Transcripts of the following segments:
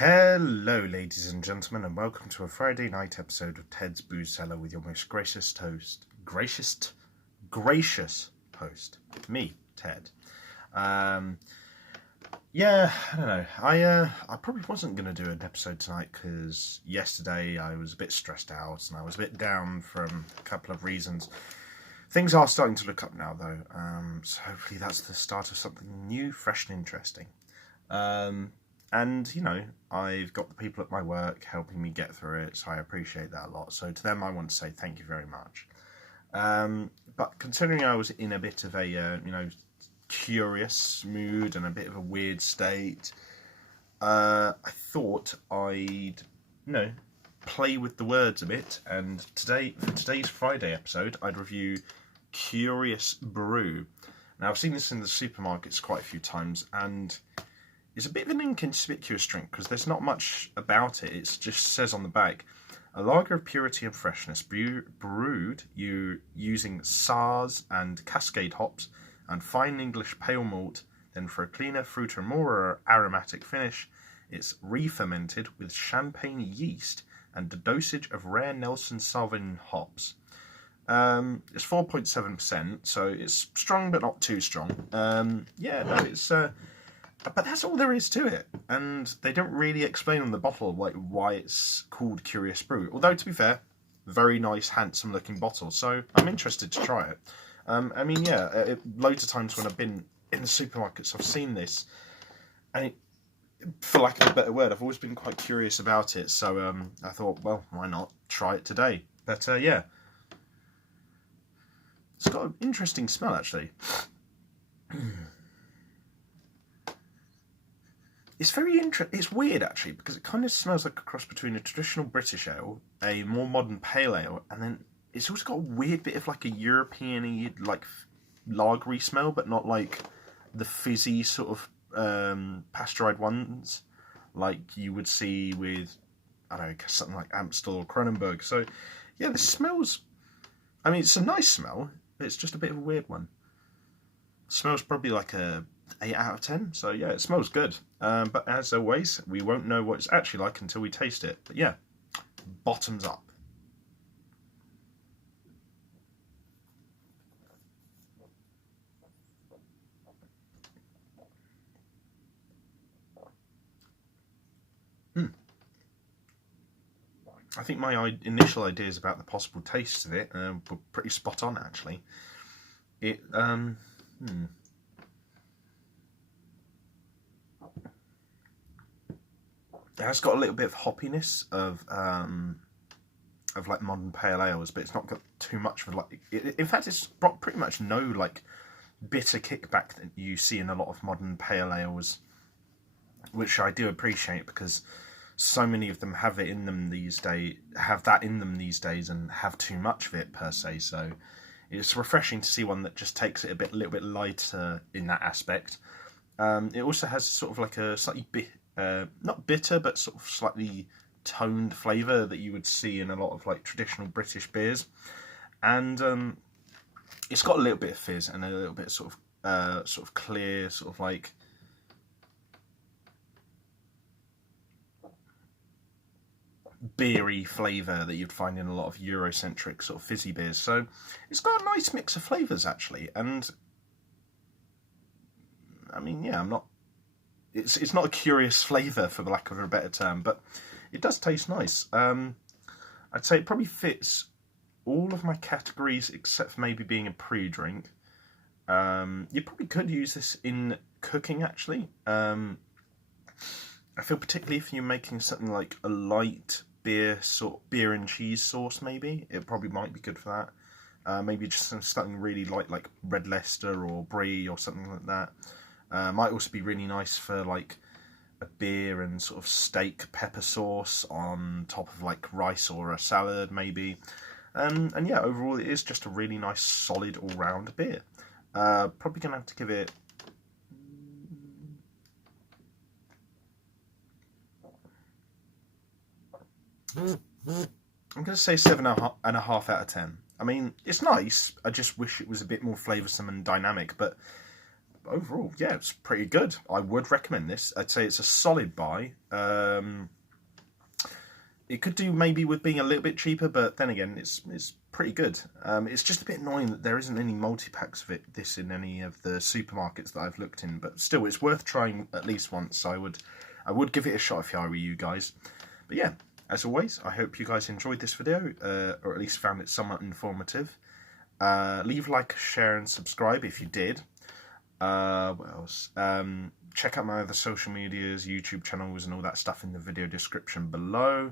Hello, ladies and gentlemen, and welcome to a Friday night episode of Ted's Brew Cellar with your most gracious host, gracious host, me, Ted. Yeah, I don't know. I probably wasn't going to do an episode tonight because yesterday I was a bit stressed out and I was a bit down from a couple of reasons. Things are starting to look up now, though, so hopefully that's the start of something new, fresh and interesting. And, you know, I've got the people at my work helping me get through it, so I appreciate that a lot. So to them, I want to say thank you very much. But considering I was in a bit of a, curious mood and a bit of a weird state, I thought I'd, play with the words a bit. And today, for today's Friday episode, I'd review Curious Brew. Now, I've seen this in the supermarkets quite a few times, and it's a bit of an inconspicuous drink because there's not much about it. It just says on the back, a lager of purity and freshness brewed using Cellar and Cascade hops and fine English pale malt. Then for a cleaner, fruit and more aromatic finish, it's re-fermented with champagne yeast and a dosage of rare Nelson Sauvignon hops. It's 4.7%, so it's strong but not too strong. But that's all there is to it, and they don't really explain on the bottle why it's called Curious Brew. Although, to be fair, very nice, handsome-looking bottle, so I'm interested to try it. Loads of times when I've been in the supermarkets, I've seen this, and for lack of a better word, I've always been quite curious about it, so I thought, well, why not try it today? But, yeah. It's got an interesting smell, actually. It's it's weird, actually, because it kind of smells like a cross between a traditional British ale, a more modern pale ale, and then it's also got a weird bit of like a European-y, like, lagery smell, but not like the fizzy sort of pasteurized ones like you would see with, I don't know, something like Amstel or Kronenbourg. So, yeah, this smells, I mean, it's a nice smell, but it's just a bit of a weird one. It smells probably like a 8 out of 10, so yeah, it smells good. But as always, we won't know what it's actually like until we taste it. But yeah, bottoms up. I think my initial ideas about the possible tastes of it were pretty spot on, actually. It, It has got a little bit of hoppiness of like modern pale ales, but it's not got too much of like. In fact, it's got pretty much no like bitter kickback that you see in a lot of modern pale ales, which I do appreciate because so many of them have that in them these days, and have too much of it per se. So it's refreshing to see one that just takes it a little bit lighter in that aspect. It also has sort of like a slightly not bitter, but sort of slightly toned flavour that you would see in a lot of like traditional British beers, and it's got a little bit of fizz and a little bit sort of clear, sort of like beery flavour that you'd find in a lot of Eurocentric sort of fizzy beers. So it's got a nice mix of flavours actually, and I mean, yeah, It's not a curious flavour, for the lack of a better term, but it does taste nice. I'd say it probably fits all of my categories except for maybe being a pre-drink. You probably could use this in cooking, actually. I feel particularly if you're making something like a light beer and cheese sauce, maybe it probably might be good for that. Maybe just something really light, like Red Leicester or Brie or something like that. Might also be really nice for like a beer and sort of steak pepper sauce on top of like rice or a salad maybe. And yeah, overall it is just a really nice solid all-round beer. Probably going to have to give it I'm going to say 7.5 out of 10. I mean, it's nice. I just wish it was a bit more flavoursome and dynamic, but overall, yeah, it's pretty good. I would recommend this. I'd say it's a solid buy. It could do maybe with being a little bit cheaper, but then again, it's pretty good. It's just a bit annoying that there isn't any multi-packs of this in any of the supermarkets that I've looked in, but still, it's worth trying at least once. So I would give it a shot if I were you guys. But yeah, as always, I hope you guys enjoyed this video, or at least found it somewhat informative. Leave a like, share, and subscribe if you did. What else? Check out my other social medias, YouTube channels, and all that stuff in the video description below.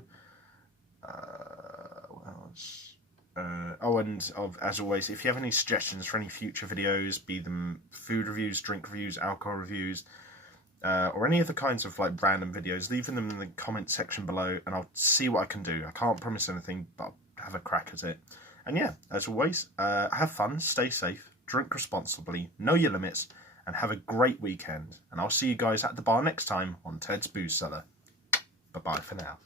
What else? As always, if you have any suggestions for any future videos, be them food reviews, drink reviews, alcohol reviews, or any other kinds of like random videos, leave them in the comment section below, and I'll see what I can do. I can't promise anything, but I'll have a crack at it. And yeah, as always, have fun, stay safe, drink responsibly, know your limits, and have a great weekend. And I'll see you guys at the bar next time on Ted's Booze Cellar. Bye-bye for now.